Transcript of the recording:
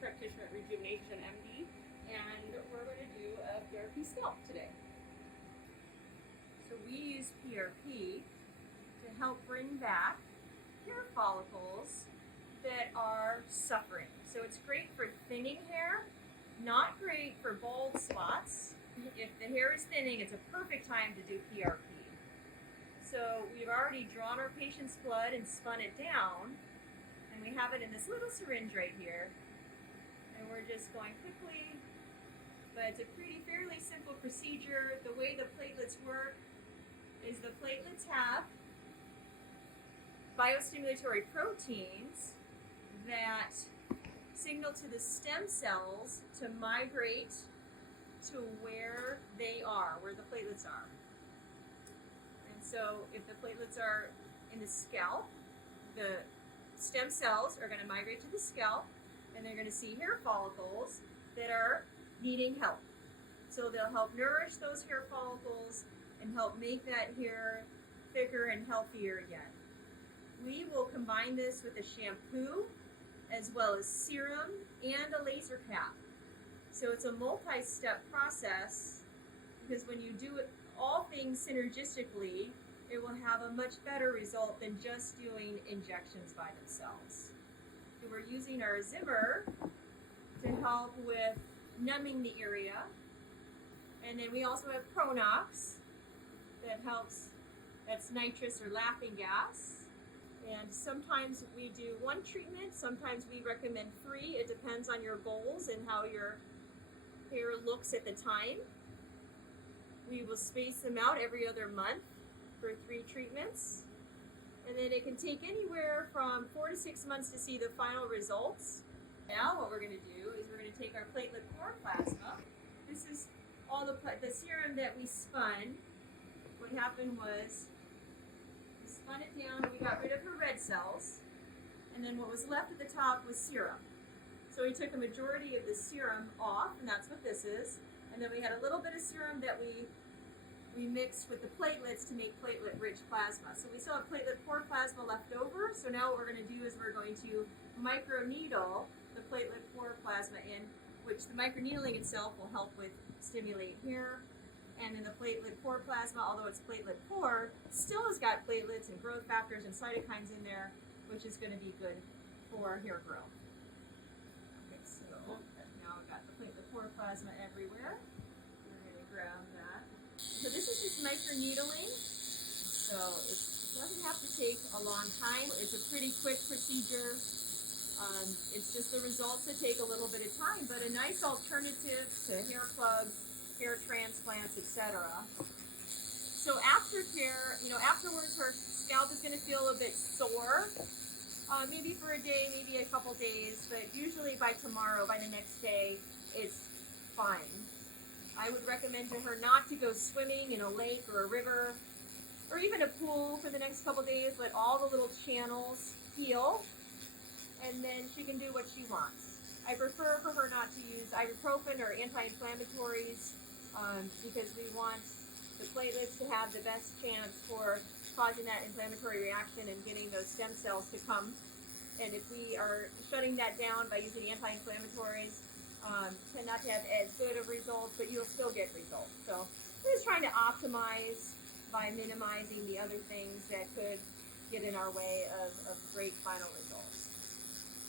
practitioner at RejuvenationMD, and we're going to do a PRP scalp today. So we use PRP to help bring back hair follicles that are suffering. So it's great for thinning hair, not great for bald spots. If the hair is thinning, it's a perfect time to do PRP. So we've already drawn our patient's blood and spun it down, and we have it in this little syringe right here. And we're just going quickly, but it's a fairly simple procedure. The way the platelets work is the platelets have biostimulatory proteins that signal to the stem cells to migrate to where they are, where the platelets are. And so if the platelets are in the scalp, the stem cells are going to migrate to the scalp, and they're going to see hair follicles that are needing help. So they'll help nourish those hair follicles and help make that hair thicker and healthier again. We will combine this with a shampoo as well as serum and a laser cap. So it's a multi-step process, because when you do it, all things synergistically, it will have a much better result than just doing injections by themselves. So we're using our Zimmer to help with numbing the area, and then we also have Pronox that helps, that's nitrous or laughing gas. And sometimes we do one treatment, sometimes we recommend 3. It depends on your goals and how your hair looks at the time. We will space them out every other month for 3 treatments. And then it can take anywhere from 4 to 6 months to see the final results. Now what we're going to do is we're going to take our platelet-poor plasma. This is all the serum that we spun. What happened was we spun it down, we got rid of her red cells, and then what was left at the top was serum. So we took a majority of the serum off, and that's what this is. And then we had a little bit of serum that we mixed with the platelets to make platelet-rich plasma. So we still have platelet-poor plasma left over. So now what we're going to do is we're going to microneedle the platelet-poor plasma in, which the microneedling itself will help with stimulate hair. And then the platelet-poor plasma, although it's platelet-poor, still has got platelets and growth factors and cytokines in there, which is going to be good for hair growth. Okay, so now I've got the platelet-poor plasma everywhere. We're going to grab that. So this is just microneedling. So it doesn't have to take a long time. It's a pretty quick procedure. It's just the results that take a little bit of time, but a nice alternative to hair plugs, hair transplants, etc. So aftercare, afterwards her scalp is going to feel a bit sore, maybe for a day, maybe a couple days, but usually by tomorrow, by the next day, it's fine. I would recommend to her not to go swimming in a lake or a river or even a pool for the next couple days. Let all the little channels heal, and then she can do what she wants. I prefer for her not to use ibuprofen or anti-inflammatories because we want the platelets to have the best chance for causing that inflammatory reaction and getting those stem cells to come. And if we are shutting that down by using anti-inflammatories, tend not to have as good of results, but you'll still get results. So we're just trying to optimize by minimizing the other things that could get in our way of great final results.